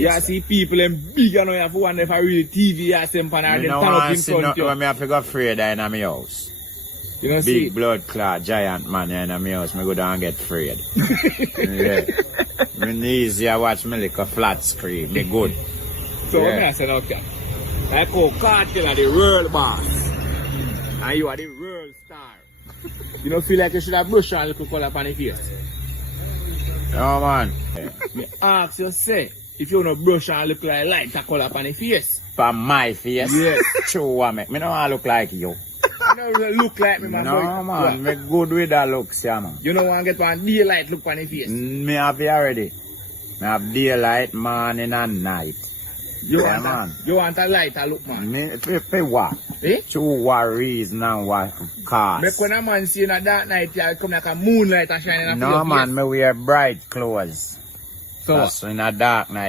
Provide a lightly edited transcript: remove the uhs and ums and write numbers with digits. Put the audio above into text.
You see people them big and you have to wonder if I really TV or them pan or them turn up in front You you. me have to go afraid in my house. You know see? Big blood clot giant man in my house. Me go down and get afraid. Yeah. Me easy I watch me like a flat screen. Me good. So what Yeah. me I say now, Cap? Like how Cartel are the world boss. And you are the world star. You don't feel like you should have brush on a little color upon your face? Oh man. Me ask you say, if you don't brush and look like lighter color upon your face. For my face? Yes. True one me. Me don't want to look like you. You don't really look like me, man. No man. Me good with that looks, yeah man. You don't want to get one daylight look upon your face. Me have it already. Me have daylight, morning and night. You, Yeah, want man. you want a lighter look, man. Me, for what? Eh? True what reason and what cause. Make when a man see in a dark night, you come like a moonlight and shining on No your man, face. me wear bright clothes. So, That's in a dark night.